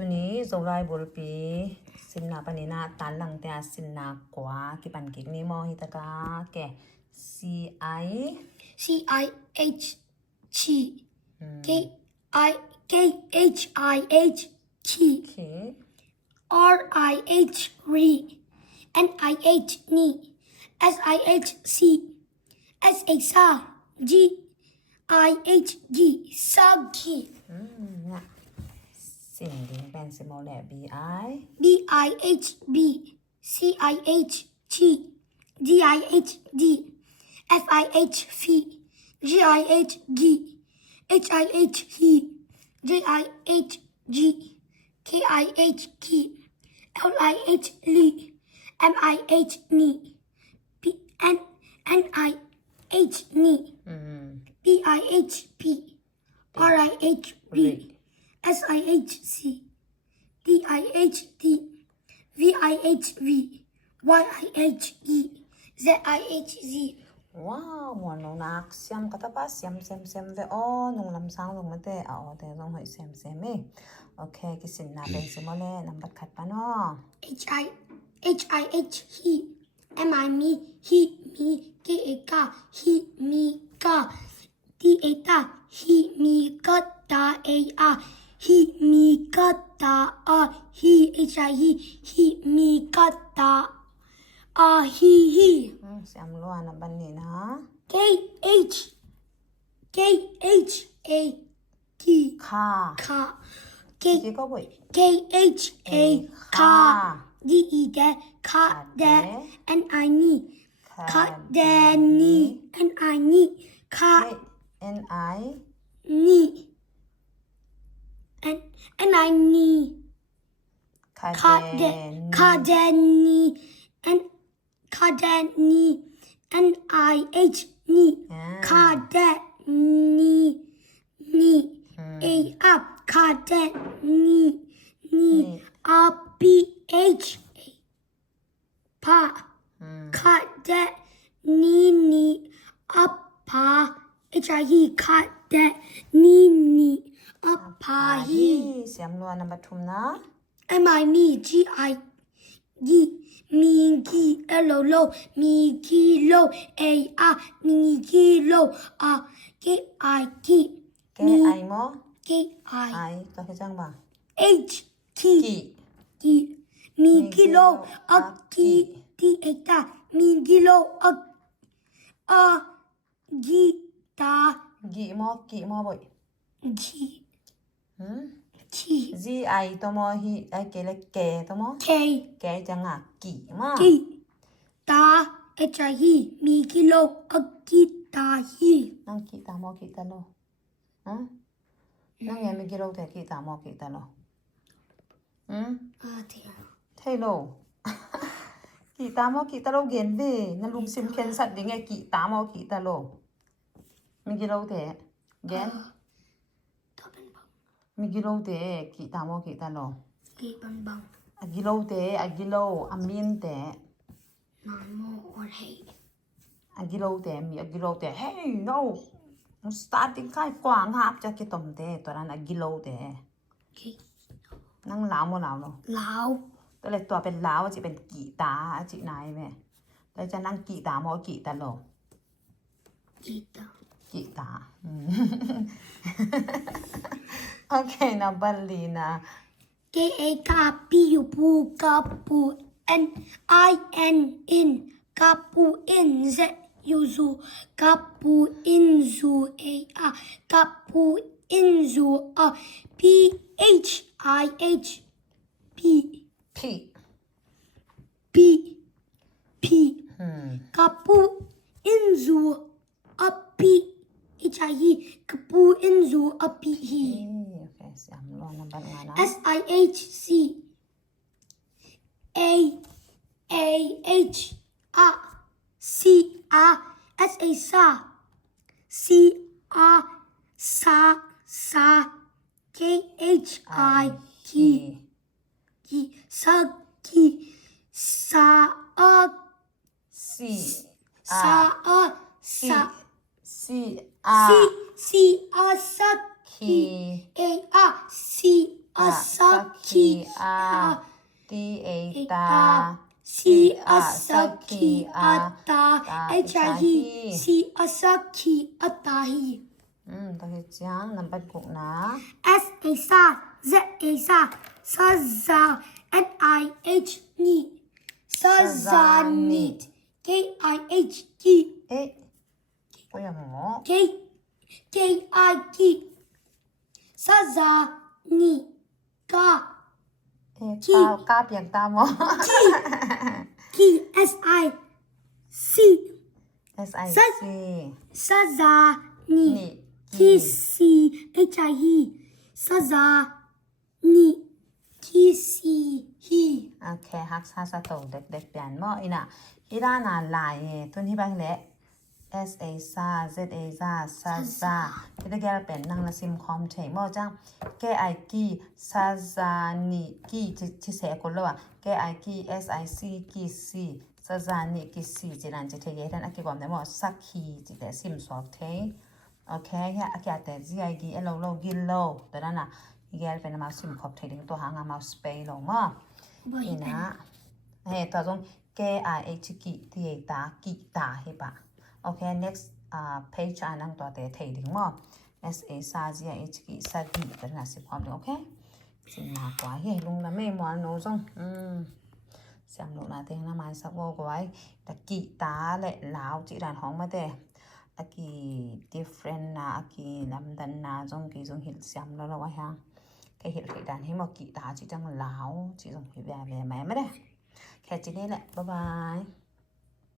ตัวนี้ZOLAI BULPI sinna panina tanlang te sinna KUA kipan kikni mo hitaka ke CIH KHIH okay RIH NIH ni SIHC SA GIHG SAGI nhaสิ่งที่เป็นสมอลแหละ BIHB CIHT DIHD FIHV GIHG HIHG JIHG KIHG LIH MIH ni NIH ni BIHP RIHB SIHC DIHD VIHV YIHE ZIHZ ว้าวหมวนนักเสียมกระตาป้าเสียมเวอนุ่งลำสางลงมาเตะเอาแต่ต้องให้เสียมเองโอเคกิสินนาเป็นสมอลเล่นำบัดขัดปะเนาะ HIH he MI me he me KA he me ka DA he me ka ta A he me ka ta he he me ka ta he เสียมล้วนบันนี้นะ KHAT ค่ะ K ก็บ่อย KHA ka DE de ka de NI ni ka de ni NI ni ka NI ni NI ni ka de ka de ni ka de ni NIH ni ka de ni A up ka de ni PH pa ka de ni up pa HIE ka de ni up pa he เสียมล้วนบัดทุมนะ MI me GI D me gi lo me gi lo A me gi lo KI T แกไอมอ KI ไอก็คือจังบ่า H T me gi lo T eta me gi lo gi ta กี่มอบ่อย G T GI ตัวมอฮีไอเกลแกตัวมอ K แกจังอ่ะกี่มา G ta HIE me gi lo gi ta he นั่งกี่ตามอกี่ตาโลนั่งไงไม่กี่โลแต่กี่ตามอกี่ตาโลเทโลกี่ตามอกี่ตาโลเกนเวนั่นลุงซิมเคนสัตว์ยังไงกี่ตามอกี่ตาโลไม่กี่โลแต่เกนมีกิโลเตะกี่ตามอกี่ตาโล กี่บังอะกิโลเตะอะกิโลอะมินเตะ นานโมออนเฮ อะกิโลเตะมีอะกิโลเตะเฮ้ย no starting ค่ายกว้างครับจะกี่ตมเตะตัวนั้นอะกิโลเตะ กี่ นั่งลาวโมลาวเนาะ ลาว ตัวเลยตัวเป็นลาวจะเป็นกี่ตาจินายแม่แล้วจะนั่งกี่ตามอกี่ตาโล กี่ตา กี่ตาโอเคนะบัลลีนะ KA กาปียูปูกาปูN I N in กาปู in Z ยูซูกาปู in ซู A กาปู in ซู P H I H P พี่ Pกาปู in ซู P HIE กาปู in ซู P he โอเคเสียงรอน้ำบัลงานะ SIHC AH C SA C sa KHI sa Saki Asaki D A ta Si Asaki Ata Hi Si Asaki Atahi ta hi chang number cục na S A sa Z A sa Sa za N I H ni Sa za ni K I H ki ê có gì ngó K I ki Sa za ni ka cao cao biển ta mò ki S I C S I C Sa za ni ki si H I hi Sa za ni ki si hi โอเคฮักซาสะโตเด็กๆเปลี่ยนหม้ออีน่ะอีด้านน่ะลายทุนที่บางเละ S A ซา Z A ซาซาซาที่ได้แกเป็นนางละซิมคอมเทหม้อจังแกไอกีซาซานีกีที่เสกคนละว่ะแกไอกี S I C กีซีซาซานีกีซีจีนันจะเทเยทันอักกิกอมได้หม้อสักคีจีแต่ซิมสอบเทโอเคเฮียอักกิแต่ Z I G L O กินโลแต่นั่นน่ะอีแกเป็นมาซิมคอมเทดิ้งตัวหางามาสเปย์ลงมั้งนี่นะตัวตรง K I H กีที่ตากีตาเห็นปะโอเค next page อันนั้นตัวเตะเทดิ้งมั้ง S A ซา G I H กีซากีแต่น่ะสิบความดิ้งโอเคสิมากกว่าเฮ้ลุงนะไม่หมอนโน้ตรงเสียงลุงนะเตียงน้ำมันสักโบกไว้แต่กีตาและลาวจีรันห้องมาเตะอากี different นะอากีลำดันนะจงกีจงหินเสียงแล้วเราไว้ฮะcái hiện cái đàn hay mà kỹ tá chỉ đang láo chỉ dùng cái bè bè mé mới đây khe chỉ đây lại bye bye